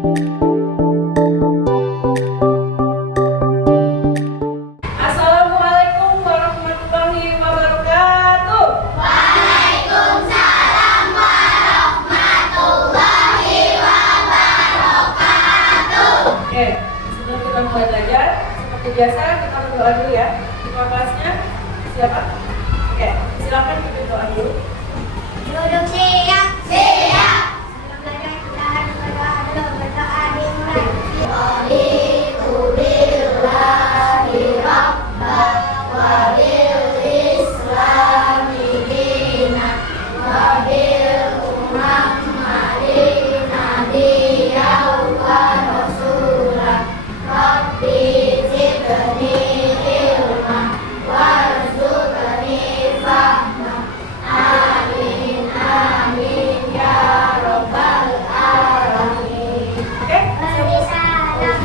Assalamualaikum warahmatullahi wabarakatuh. Waalaikumsalam warahmatullahi wabarakatuh. Oke, sebelum kita mulai belajar, seperti biasa kita berdoa dulu ya. Ketua kelasnya siapa? Oke, silakan kita doa dulu. Duduk siap. Siap. Sebelum belajar kita harus berdoa dulu. Berdoa dimulai. Raditu billahi rabban wa bil islami dinan wa bil Muhammadin nabiyyan wa rasulan. Rabbi zidni ilman warzuqni fahma. Amin amin ya rabbal alamin. Oke, Salam.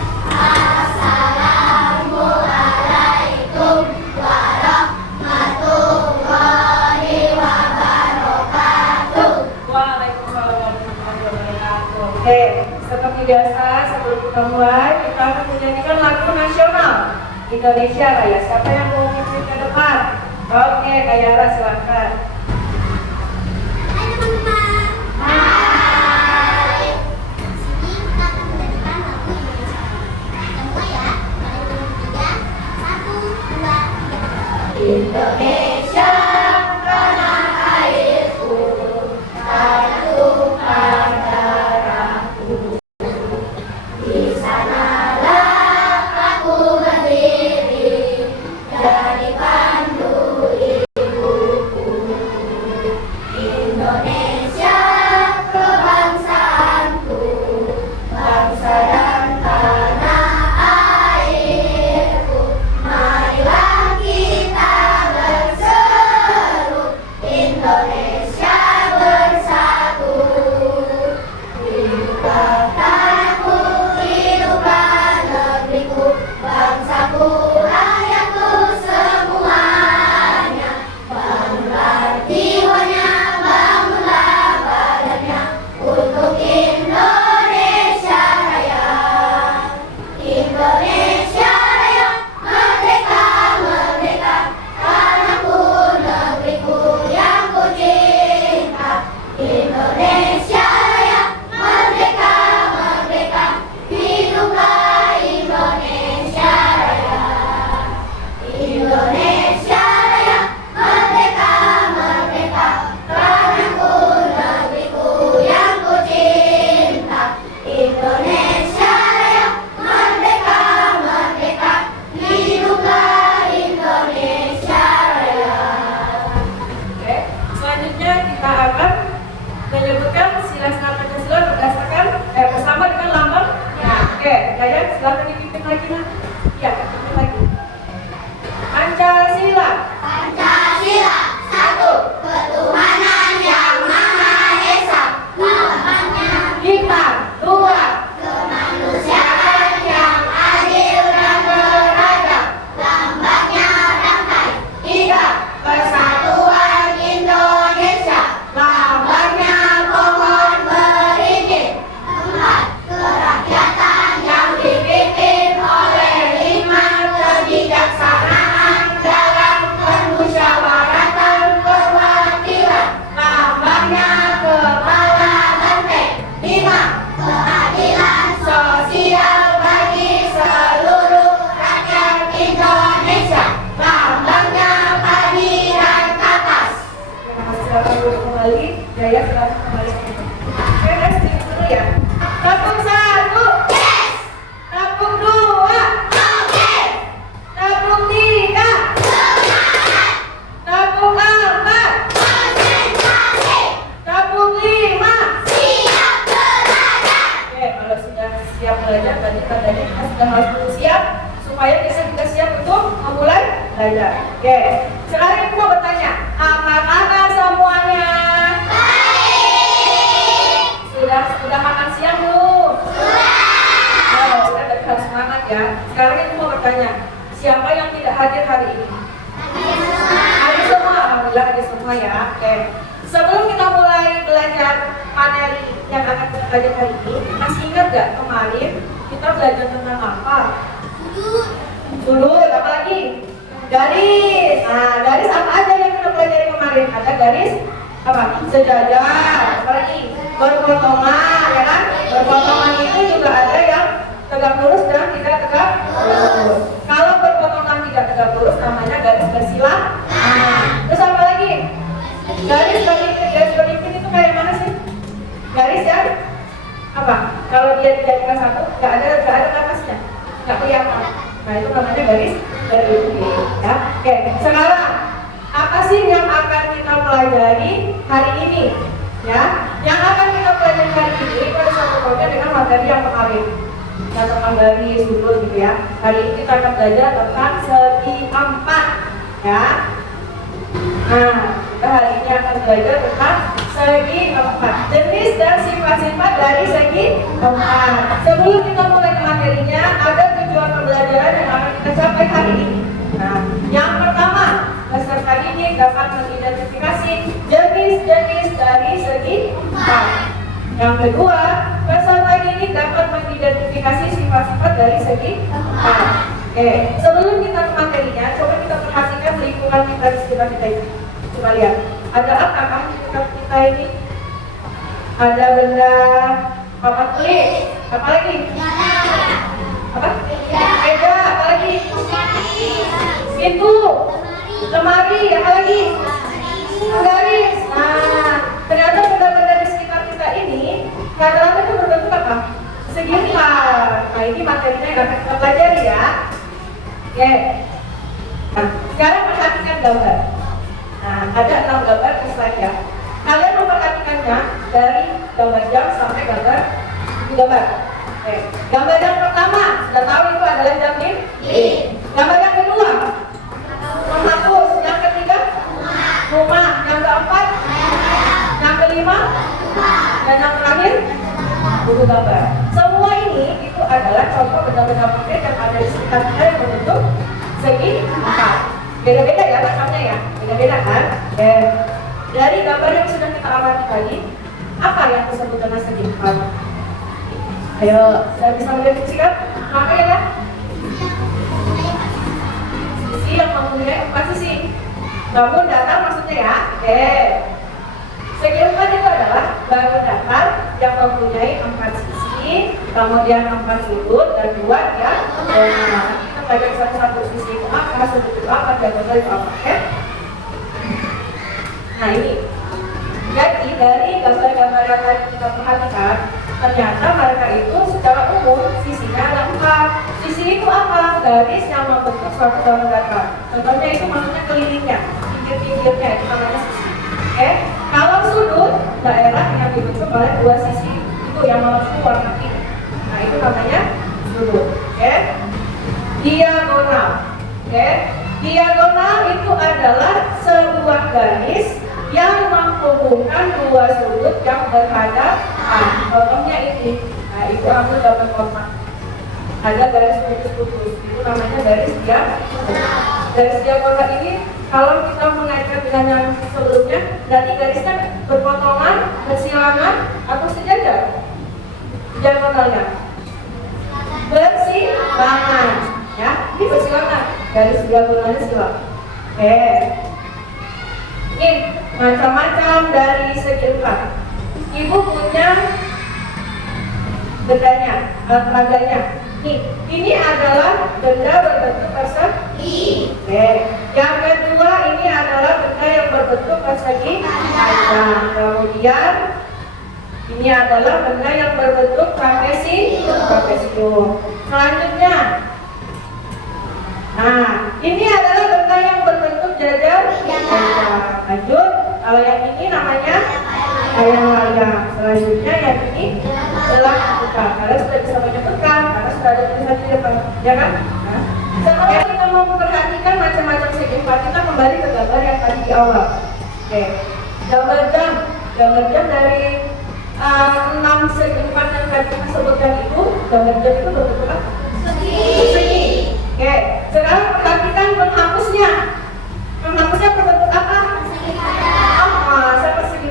Assalamualaikum warahmatullahi wabarakatuh. Waalaikumsalam warahmatullahi wabarakatuh. Oke, seperti biasa sebelum kita mulai, kita akan menyanyikan lagu nasional Indonesia Raya. Siapa yang mau memimpin ke depan? Oke, Kak Yara silakan. Hai teman-teman. Hai. Di sini kita akan menyanyikan lagu Indonesia. Kita mulai ya. Dari tiga. 1, 2, 3. Indonesia tanah airku, tertumpah darahku. Di sanalah aku berdiri dari pandu ibuku. Indonesia kebangsaanku, bangsa dan tanah airku. Marilah kita berseru, Indonesia bersatu. Hiduplah tanahku, hiduplah negeriku, bangsaku, rakyatku semuanya. Bangunlah jiwanya, bangunlah badannya untuk Indonesia Raya. Indonesia Raya, merdeka, merdeka, tanahku, negeriku yang ku cinta. Indonesia Raya, merdeka, merdeka, hiduplah Indonesia Raya. Indonesia Raya, merdeka, merdeka, tanahku, negeriku yang ku cinta. Indonesia Raya, merdeka, merdeka, hiduplah Indonesia Raya. Oke, selanjutnya kita akan menyebutkan sila-sila Pancasila berdasarkan bersama dengan lambang. Oke, Yayan silakan dipimpin lagi nak. Ya, pimpin lagi. Pancasila. Pancasila, satu, ketuhanan yang Maha Esa. Lambangnya Hikmah. Dua. kemanusiaan yang adil dan beradab. Lambangnya damai. Tiga, persatuan Indonesia. Lambangnya pohon berizin. Empat, kerakyatan yang dipimpin oleh hikmat kebijaksanaan dalam permusyawaratan perwakilan. Lambangnya kepala benteng. Lima, keadilan sosial bagi seluruh rakyat Indonesia. Lambangnya padi dan kapas. Terima kasih, silakan duduk kembali. Yaya silakan kembali. Oke, next dulu ya. Tabung satu. Yes! Tabung dua. Oke! Tabung tiga. Semangat! Tabung empat. Konsentrasi! Tabung lima. Siap belajar! Oke, kalau sudah siap belajar, berarti tandanya kita sudah harus dulu siap supaya kita juga siap untuk memulai belajar. Oke, sekarang aku mau bertanya, apakah semuanya Baik! sudah makan siang belum? Sudah! Oh, sudah, tapi harus semangat ya. Sekarang aku mau bertanya, siapa yang tidak hadir hari ini? Hadir semua! Hadir semua, alhamdulillah hadir semua ya. Oke, Sebelum kita mulai belajar materi yang akan kita belajar hari ini, masih ingat gak kemarin kita belajar tentang apa? Sudut, apa lagi? Garis. Nah, garis apa aja yang kita pelajari kemarin? Ada garis apa? Sejajar. Apa lagi? Berpotongan, ya kan? Berpotongan itu juga ada yang tegak lurus dan tidak tegak lurus. Kalau berpotongan tidak tegak lurus namanya garis bersilang. Nah, terus apa lagi? Garis berlimpit itu kayak mana sih? Garis yang apa? Kalau dia dijadikan satu, nggak ada batasnya, nggak kelihatan. Nah itu namanya garis berlimpit. Ya, oke. Sekarang apa sih yang akan kita pelajari hari ini? Ya, yang akan kita pelajari hari ini pada satu pautnya dengan materi yang kemarin. Yang tentang garis, sudut gitu ya. Hari ini kita akan belajar tentang segi empat. Ya. Nah, kita hari ini akan belajar tentang segi empat, jenis dan sifat-sifat dari segi empat. Sebelum kita mulai ke materinya, ada tujuan pembelajaran yang akan kita capai hari ini. Nah, yang pertama, peserta ini dapat mengidentifikasi jenis-jenis dari segi empat. Yang kedua, peserta ini dapat mengidentifikasi sifat-sifat dari segi empat. Oke, sebelum kita ke materinya, coba kita perhatikan lingkungan kita di sekitar kita ini. Coba lihat, ada apa di sekitar kita ini? Ada benda papan tulis, apa lagi? Apa? Meja, apa lagi? Pintu, lemari, apa lagi? Garis. Nah, ternyata benda-benda di sekitar kita ini kadang-kadang itu berbentuk apa? Segi empat. Nah, ini materinya yang akan kita pelajari ya. Oke. Nah, sekarang perhatikan gambar. Nah, ada 6 gambar di slide ya. Kalian memperhatikannya dari gambar jam sampai gambar gambar. Oke. Gambar yang pertama, sudah tahu itu adalah jam nih. Gambar yang kedua, menghapus. Yang ketiga, rumah. Yang keempat, yang kelima, dan yang terakhir, buku gambar. Semua ini itu adalah contoh benda-benda konkret yang ada di sekitar kita yang berbentuk segi empat. Beda-beda ya macamnya ya, beda-beda kan? Dari gambar yang sudah kita amati tadi, apa yang disebut dengan segi empat? Ayo, saya bisa mendefinisikan? Apa ya? Sisi yang mempunyai 4 sisi. Namun datar maksudnya ya. Segi empat itu adalah bangun datar yang mempunyai 4 sisi, kemudian 4 sudut dan 2 yang kita belajar satu-satu sisi itu apa, sudut itu apa, diagonal itu apa, oke? Nah ini, jadi dari gambar-gambar yang tadi kita perhatikan, ternyata mereka itu secara umum sisinya ada 4. Sisi itu apa? Garis yang membentuk suatu bangun datar. Contohnya itu maksudnya kelilingnya, pinggir-pinggirnya itu namanya sisi. Kalau sudut, daerah yang dibentuk oleh 2 sisi itu yang langsung warna pink. Nah itu namanya sudut. Diagonal. Diagonal itu adalah sebuah garis yang menghubungkan 2 sudut yang berhadapan. Contohnya ini. Nah itu ambil gambar kotak. Ada garis putus-putus. Itu namanya garis diagonal. Garis diagonal ini kalau kita mengaitkan dengan yang sebelumnya, berarti garisnya berpotongan, bersilangan, atau sejajar? Diagonalnya bersilangan, ya, ini bersilangan. Garis diagonalnya silang. Ini macam-macam dari segi empat. Ibu punya bendanya, alat peraganya. Ini adalah benda berbentuk persegi. Yang kedua ini adalah benda yang berbentuk persegi panjang. Kemudian ini adalah benda yang berbentuk trapesium. Selanjutnya, nah ini adalah benda yang berbentuk jajar. Lanjut, kalau yang ini namanya layang-layang. Selanjutnya yang ini adalah bukan. Kalian sudah bisa menyebutkan karena sudah ada tulisan di depan, ya kan? Nah, setelah kita mau memperhatikan macam-macam segi empat, kita kembali ke gambar yang tadi di awal. Gambar jam dari 6 segi empat yang tadi kita sebutkan itu, gambar jam itu berbentuk apa? Segi. Sekarang perhatikan penghapusnya. Penghapusnya berbentuk apa? Seperti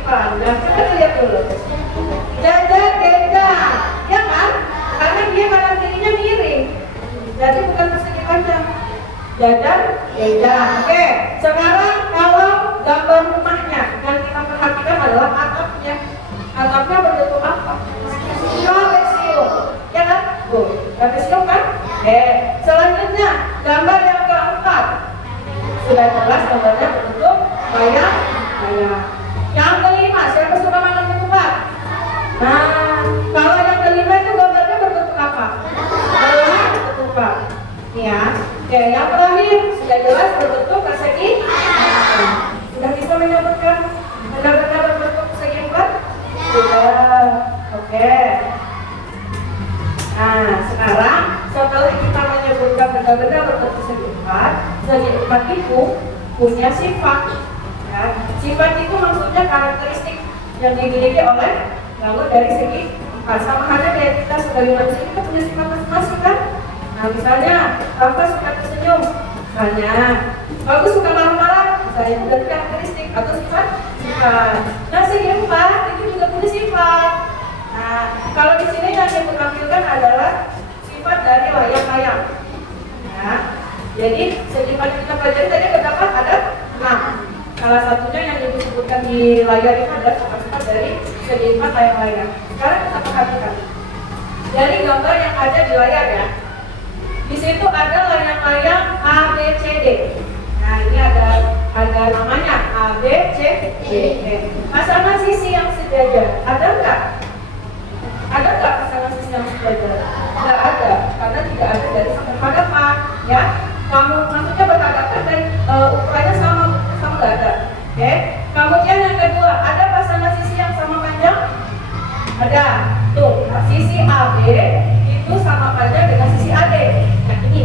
jajan, jajan. Oke, sekarang kalau gambar rumahnya yang kita perhatikan adalah atapnya. Atapnya berbentuk apa? Trapesium, ya kan? Tuh, trapesium kan? Selanjutnya gambar yang keempat. Sudah jelas gambarnya berbentuk layang. Yang kelima, siapa suka makan ketupat? Nah, kalau yang kelima itu gambarnya berbentuk apa? Bola ketupat. Ya. Oke, yang terakhir sudah jelas berbentuk persegi. Sudah bisa menyebutkan benda-benda berbentuk persegi empat? Sudah. Oke. Nah, sekarang setelah kita menyebutkan benda-benda berbentuk persegi empat itu punya sifat. Ya. Sifat itu maksudnya karakteristik yang dimiliki oleh lalu dari segi empat. Sama halnya kayak kita sebagai manusia kita punya sifat masing-masing kan? Nah, misalnya Rafa suka tersenyum, misalnya Bagus suka marah-marah, misalnya itu dari karakteristik atau sifat. Nah, segi empat itu juga punya sifat. Nah, kalau di sini yang ditampilkan adalah sifat dari layang-layang. Ya, jadi segi empat yang kita pelajari tadi terdapat ada 6. Salah satunya yang disebutkan di layar itu adalah sifat-sifat dari segi empat layang-layang. Sekarang kita perhatikan dari gambar yang ada di layar ya. Di situ ada layang-layang A, B, C, D. Nah, ini ada namanya A, B, C, D. Pasangan sisi yang sejajar ada nggak? Ada nggak pasangan sisi yang sejajar? Nggak ada, karena tidak ada dari berhadapan. Ya, kamu maksudnya berhadapan dan ukurannya sama nggak ada. Oke. Kemudian yang kedua, ada pasangan sisi yang sama panjang? Ada. Tuh, sisi AB itu sama panjang dengan sisi AD. Nah, ini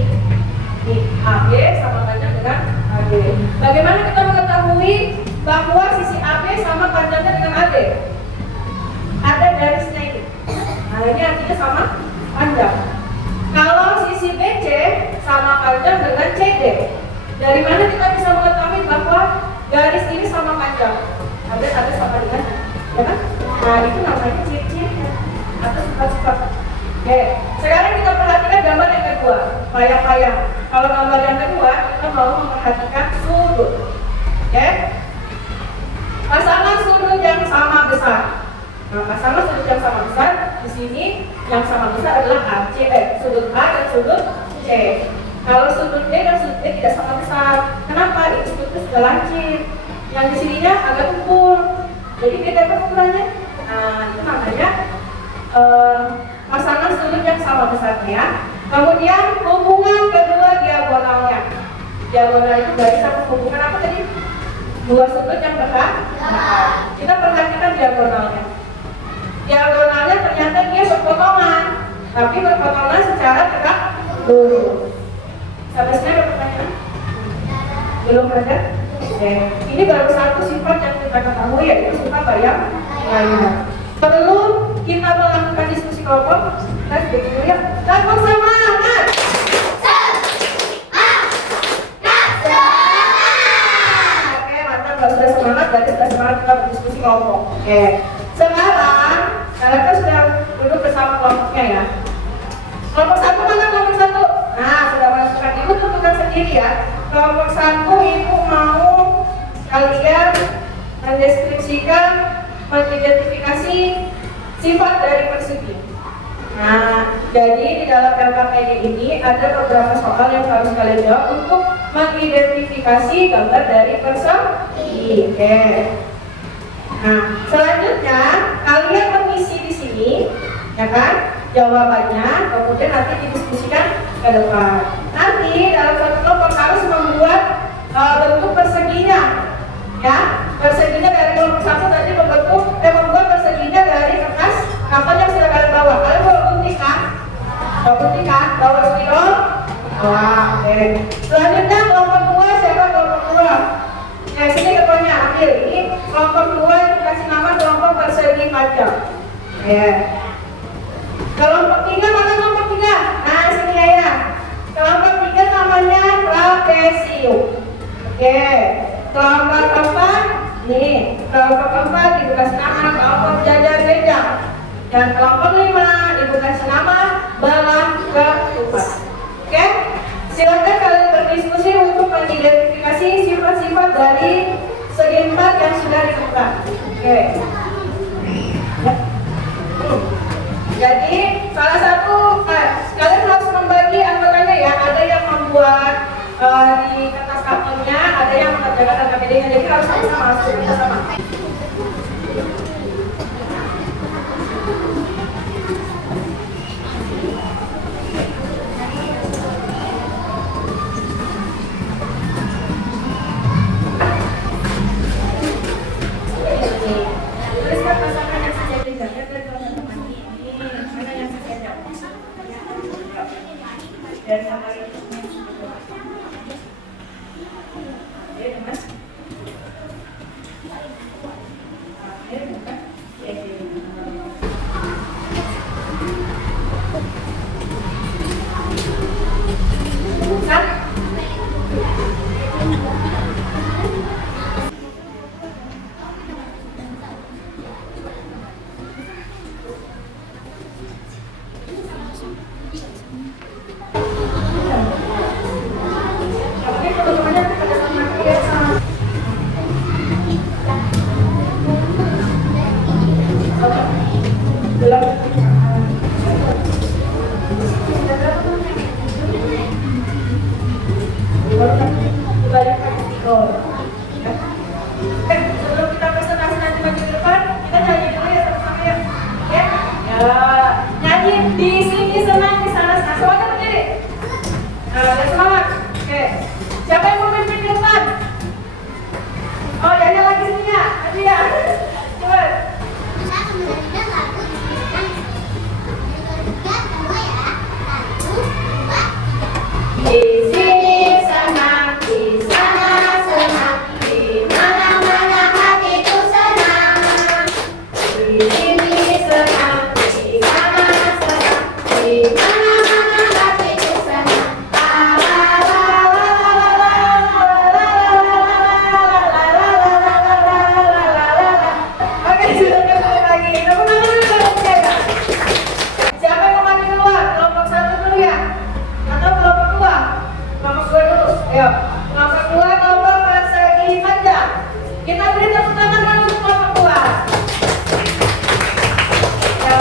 AB sama panjang dengan AD. Bagaimana kita mengetahui bahwa sisi AB sama panjangnya dengan AD? Ada garisnya ini. Nah, ini artinya sama panjang. Kalau sisi BC sama panjang dengan CD, dari mana kita bisa mengetahui bahwa garis ini sama panjang? Ada sama dengan, ya kan? Nah, itu namanya ciri-cirinya atau sifat-sifat. Oke, sekarang kita perhatikan gambar yang kedua, layang-layang. Kalau gambar yang kedua, kita mau memperhatikan sudut. Oke, pasangan sudut yang sama besar. Nah, pasangan sudut yang sama besar di sini yang sama besar adalah sudut A dan sudut C. Kalau sudut D dan sudut D tidak sama besar. Kenapa? Ini sudutnya sudah lancip. Yang di sininya agak tumpul. Jadi beda kan ukurannya. Nah, itu namanya pasangan sudut yang sama besarnya. Kemudian hubungan kedua diagonalnya. Diagonal itu barisan menghubungkan apa tadi? Dua sudut yang berdekatan. Kita perhatikan diagonalnya. Diagonalnya ternyata dia berpotongan, tapi berpotongan secara tegak lurus. Sampai sini ada pertanyaan? Belum ada? Ini baru satu sifat yang kita ketahui, yaitu sifat layang-layang. Perlu kita melakukan diskusi kelompok. Let's begin dulu ya. Kelompok semangat. Oke, mantap. Kalau sudah semangat, berarti sudah semangat kita berdiskusi kelompok. Oke. Sekarang kalian sudah duduk bersama kelompoknya ya. Kelompok satu mana kelompok satu? Nah, sudah masukkan. Ibu tentukan sendiri ya. Kelompok satu ibu mau kalian mendeskripsikan, mengidentifikasi sifat dari persegi. Nah, jadi di dalam LKPD ini ada beberapa soal yang harus kalian jawab untuk mengidentifikasi gambar dari persegi. Oke. Nah, selanjutnya kalian mengisi di sini, ya kan? Jawabannya, kemudian nanti didiskusikan ke depan. Nanti dalam satu kelompok harus membuat bentuk perseginya, ya. Perseginya dari kelompok satu tadi membuat perseginya dari kertas kapal yang sudah kalian bawa. Kalian bawa gunting kan? Bawa spidol. Oke. Selanjutnya kelompok dua, siapa kelompok dua? Nah, sini ketuanya ambil. Ini kelompok dua yang dikasih nama kelompok persegi panjang. Ya. Kelompok tiga mana kelompok tiga? Nah, sini ya. Kelompok tiga namanya trapesium. Oke. Kelompok keempat, nih. Kelompok keempat dikasih nama kelompok jajar-jajar. Dan kelompok lima dikasih nama belah ketupat. Oke. Silakan kalian berdiskusi cepat dari segi 4 yang sudah ditemukan. Oke. Ya. Jadi salah satu kalian harus membagi anggotanya ya. Ada yang membuat di kertas kartonnya, ada yang mengerjakan KPD-nya. Jadi harus sama-sama sama. Tuliskan pasangan yang sejajar. Mana yang sejajar? Dan sama ini. Ya, teman. Ya, teman. Satu. Sebelum kita presentasi nanti maju ke depan, kita nyanyi dulu ya sama-sama ya. Ya, nyanyi di sini senang, di sana senang. Semuanya berdiri. Dan semangat. Oke. Siapa yang mau memimpin di depan? Oh, nyanyi lagi sininya. Nanti ya. Coba. Di sini senang, di sana senang, di mana-mana hatiku senang. Di sini senang, di sana senang, di mana-mana hatiku senang. Oke, sudah ketemu lagi. Tepuk tangan dulu kalau percaya. Siapa yang mau maju keluar? Kelompok 1 dulu ya. Atau kelompok 2? Kelompok 2 dulu. Ayo. Kelompok 2 kelompok persegi panjang. Kita beri tepuk tangan dulu untuk kelompok 2. Ya.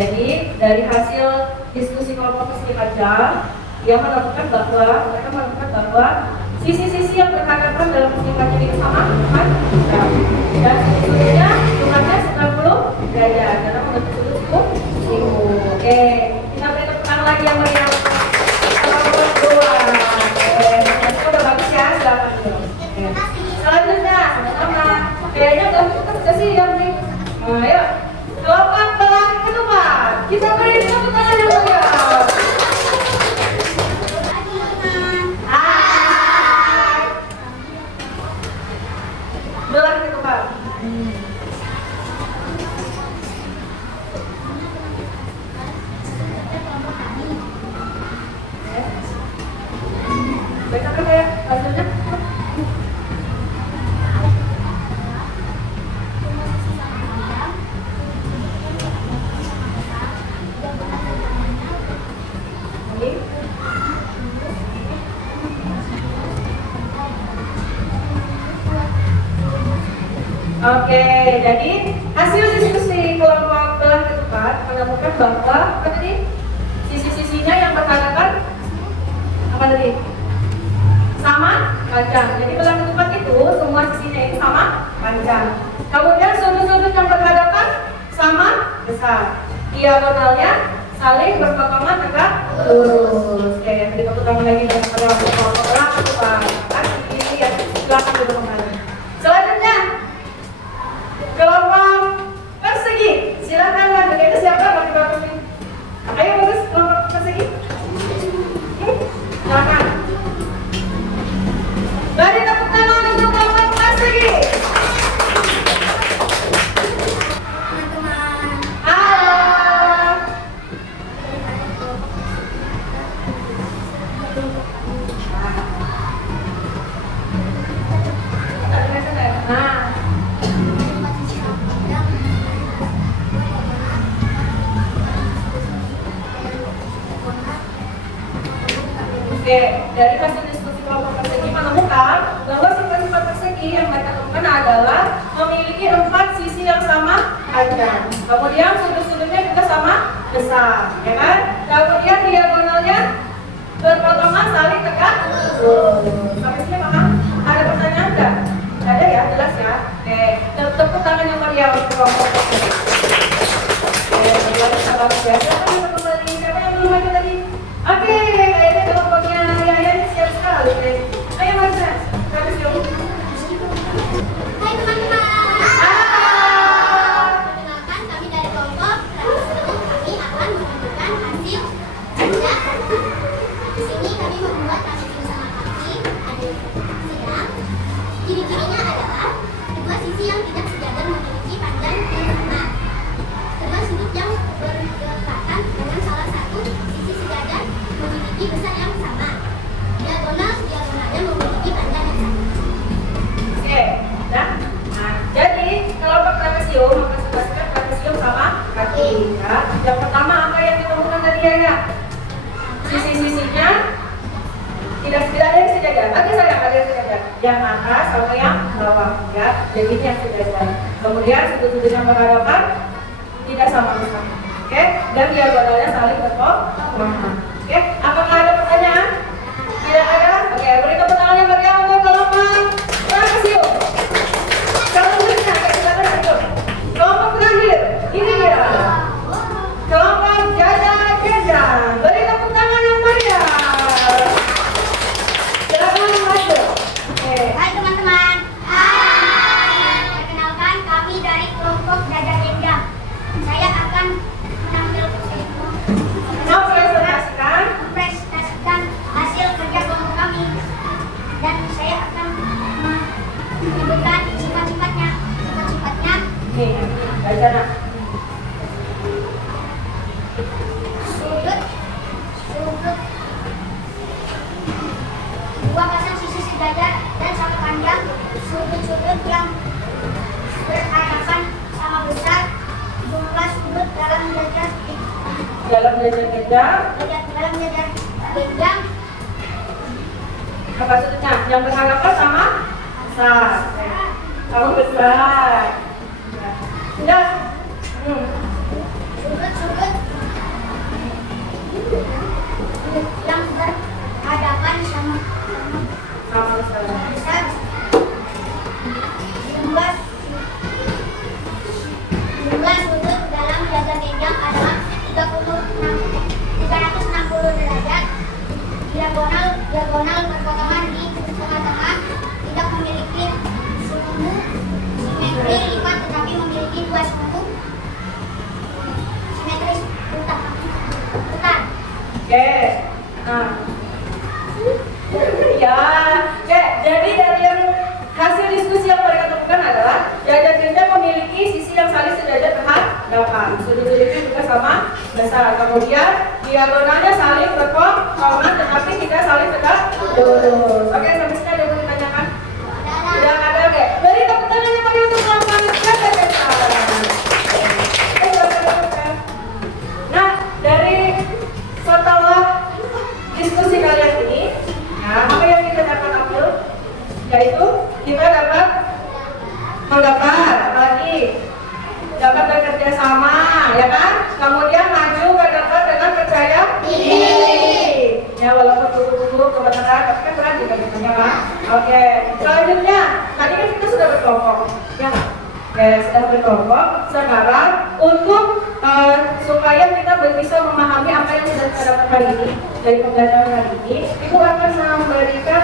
Jadi dari hasil diskusi kelompok persegi panjang, dia menemukan bahwa mereka menemukan bahwa sisi-sisi yang berhadapan dalam persegi panjang itu sama, kan? Dan sisi-sisinya jumlahnya 90 derajat karena membentuk sudut cukup. Oke, kita beri tepuk tangan lagi yang meriah. Kelompok 2. Oke, udah bagus ya, silakan dulu. Selanjutnya, sama. Kayaknya kelompok sudah sih yang nih. Ayo. Kelompok belah kedepan. Kita beri tepuk tangan yang meriah. Hai. Belah kedepan. Baca apa ya hasilnya? Oke, jadi hasil diskusi kelompok belah ketupat menemukan bahwa apa tadi? Sisi-sisinya yang berhadapan apa tadi? Sama panjang. Jadi belah ketupat itu semua sisinya itu sama panjang. Kemudian sudut-sudut yang berhadapan sama besar. Diagonalnya saling berpotongan tegak lurus. Oke, beri tepuk tangan lagi kepada kelompok belah ketupat. Ini ya, silakan duduk kembali. Selanjutnya kelompok persegi, silakan lanjut. Itu siapa bagi kelompok persegi? Ayo bagus kelompok persegi. Silakan. Beri tepuk tangan untuk kelompok persegi. Teman-teman. Halo. Oke, dari hasil diskusi kelompok persegi menemukan bahwa sifat-sifat persegi yang mereka temukan adalah memiliki 4 sisi yang sama panjang. Kemudian sudut-sudutnya juga sama besar, ya kan? Kemudian diagonalnya berpotongan saling tegak. Sampai sini paham? Ada pertanyaan enggak? Ada ya, jelas ya. Oke, tepuk tangan yang meriah untuk kelompok persegi. Oke, lalu sahabat biasa kan kembali. Siapa yang belum ada tadi? Oke, kayaknya kelompoknya Yayan siap sekali. Ayo Mas, kami siap. Hai teman-teman. Perkenalkan kami dari kelompok. Kami akan menunjukkan hasil kerja. Di sini kami membuat kami bersama kaki ada sedang. Ciri-cirinya adalah kedua sisi yang tidak sejajar memiliki panjang yang sama. Kedua sudut yang berdekatan dengan salah satu sisi sejajar memiliki besar yang sama. Diagonalnya memiliki panjang yang sama. Oke, nah, jadi kelompok trapesium mempresentasikan trapesium sama kaki. Ya. Yang pertama apa yang ditemukan tadi ya? Sisi-sisinya tidak ada yang sejajar. Oke sayang, ada yang sejajar. Yang atas sama yang bawah, ya. Jadi ini yang sejajar. Kemudian sudut-sudut yang berhadapan tidak sama besar. Oke, dan diagonalnya saling berpotongan. Oke, apakah ada pertanyaan? Tidak ada? Oke, beri tepuk tangan yang meriah untuk kelompok trapesium. Kelompok berikutnya, silakan lanjut. Kelompok terakhir, ini dia. Kelompok jajar-jajar. Beri tepuk tangan yang meriah. Silakan lanjut. Oke. Hai teman-teman. Hai. Perkenalkan kami dari kelompok jajar genjang. Saya akan mempresentasikan hasil kerja kelompok kami dan saya akan menyebutkan sifat-sifatnya. Nih, baca nak. Sudut dua pasang sisi sejajar dan sama panjang. Sudut-sudut yang berhadapan sama besar. Jumlah sudut dalam jajar genjang. Apa sudutnya? Yang berhadapan sama besar. Sama besar. Sudah. Sudut-sudut yang berhadapan sama Besar. besar. Jumlah sudut dalam jajar genjang adalah 360 derajat. Diagonal berpotongan di tengah-tengah, tidak memiliki sumbu simetri lipat tetapi memiliki dua sumbu simetris putar. Oke. Nah. Ya, oke. Jadi dari yang hasil diskusi yang mereka temukan adalah jajar genjang memiliki sisi yang saling sejajar berhadapan. Sudut-sudutnya juga sama besar. Kemudian diagonalnya saling berpotongan tetapi tidak saling tegak lurus. Oke, sampai sini ada yang mau ditanyakan? Tidak ada, oke. Beri tepuk tangan yang meriah untuk kelompok jajar genjang. Nah, dari setelah diskusi kalian ini, nah, apa yang kita dapat ambil? Yaitu kita dapat menggambar, apalagi dapat bekerja sama, ya kan? Kemudian maju berdebat dengan percaya diri. Ya walaupun tunggu kebenaran, tapi kan berat juga ditanya, Pak. Oke, selanjutnya tadi kan kita sudah berkelompok, ya. Oke, sudah berkelompok. Sekarang untuk supaya kita bisa memahami apa yang sudah kita dapat hari ini dari pembelajaran hari ini, Ibu akan memberikan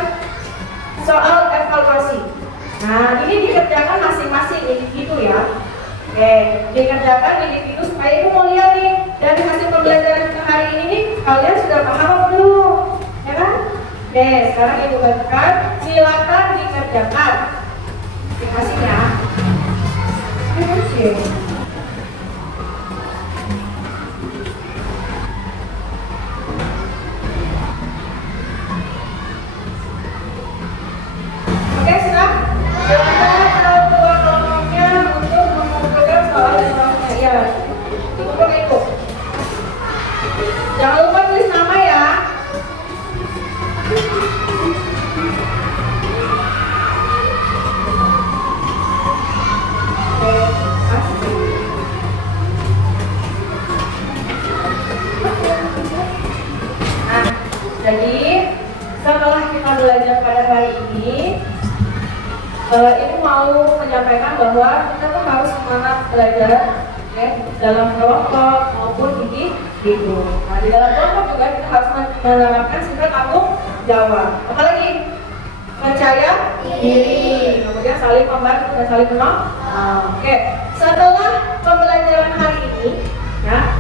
soal evaluasi. Nah, ini dikerjakan masing-masing individu ya. Oke, dikerjakan individu supaya Ibu mau lihat nih dari hasil pembelajaran kita hari ini nih, kalian sudah paham apa belum? Ya kan? Oke, sekarang Ibu bagikan, silakan dikerjakan. Terima kasih ya. Oke. Oke, sudah? Silakan kedua kelompoknya untuk mengumpulkan soal dan soalnya. Ya, dikumpul Ibu. Jangan lupa tulis nama ya. Ini mau menyampaikan bahwa kita tuh harus semangat belajar ya, dalam kelompok maupun individu. Nah, di dalam kelompok juga kita harus menerapkan sifat tanggung jawab. Apalagi percaya diri, kemudian saling membantu dan saling menolong. Oke, setelah pembelajaran hari ini, ya,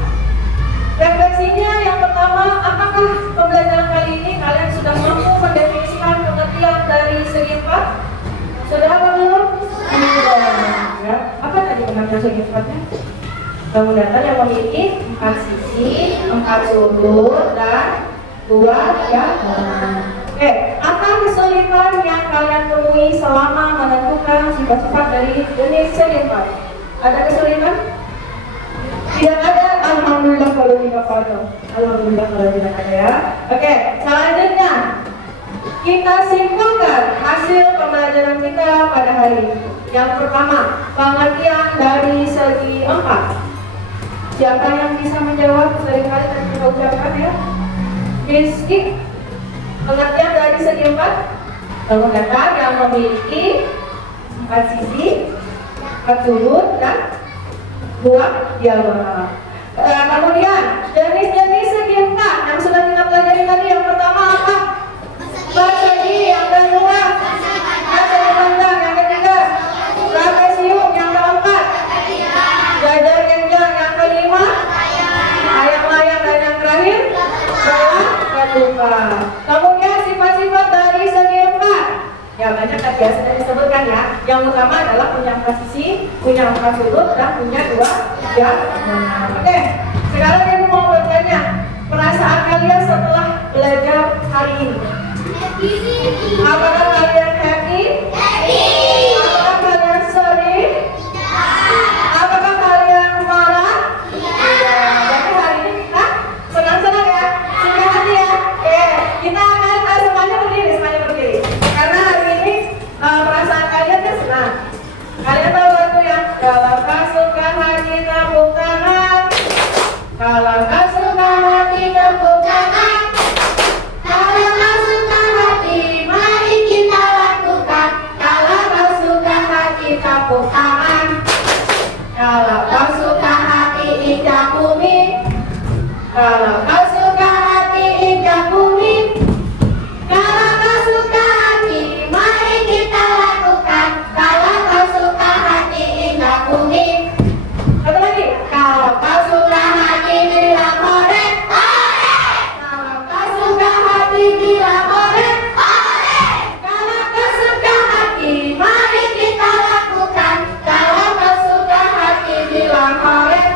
refleksinya yang pertama, apakah pembelajaran kali ini kalian sudah mampu mendefinisikan pengertian dari segi empat? Sudah apa belum? Sudah. Ya. Apa tadi pengertian segi empatnya? Bangunan yang memiliki 4 sisi, 4 sudut, dan 2 diagonal. Oke, apa kesulitan yang kalian temui selama menentukan sifat-sifat dari jenis segi empat? Ada kesulitan? Tidak ada, alhamdulillah kalau tidak ada. Alhamdulillah kalau tidak ada ya. Oke, selanjutnya kita simpulkan hasil pembelajaran kita pada hari ini. Yang pertama, pengertian dari segi empat. Siapa yang bisa menjawab? Seringkali tadi kita ucapkan ya. Rizky, pengertian dari segi empat. Bangunan yang memiliki 4 sisi, 4 sudut, dan 2 diagonal. Kemudian jenis-jenis segi empat yang sudah kita pelajari tadi, yang pertama apa? Persegi. Yang kedua persegi pandang. Yang ketiga trapesium. Yang keempat jajar genjang. Yang kelima layang-layang. Dan yang terakhir bola ketupat. Kemudian sifat-sifat dari segi empat. Ya banyak kan biasa disebutkan ya. Yang utama adalah punya 4 sisi, punya 4 sudut, dan punya 2 diagonal. Oke, sekarang ibu mau bertanya, perasaan kalian setelah belajar hari ini? Apakah kalian happy? Apakah kalian sedih? Apakah kalian marah? Jadi hari ini kita senang-senang ya, senang hati ya. Oke, kita akan semuanya berdiri. Karena hari ini perasaan kalian kan senang. Kalian tahu lagu yang kalau pasukan hati tepuk tangan, kalau pasukan hati tepuk tangan, kalau pasukan hati mari kita lakukan, kalau pasukan hati tepuk tangan, kalau pasukan hati injak bumi, kalau pasukan hati injak bumi, kalau pasukan hati mari kita lakukan, kalau pasukan hati injak bumi. Satu lagi, kalau pasukan hati dilaporin, kalau pasukan hati dilaporin, kalau pasukan hati mari kita lakukan, kalau pasukan hati dilaporin.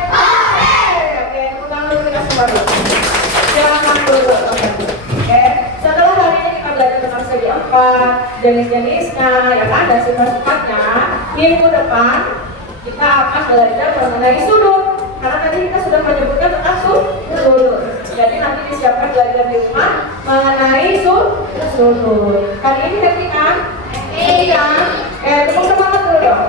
Oke, ulang dulu kita semua dulu. Jangan dulu. Oke, setelah hari ini kita belajar tentang segi empat, jenis-jenisnya, ya kan, dan sifat-sifatnya. Minggu depan kita akan belajar mengenai sudut. Karena tadi kita sudah menyebutkan tentang sudut. Jadi nanti disiapkan belajar di rumah mengenai sudut. Kali ini happy kan? Happy kan? Tepuk semangat dulu dong.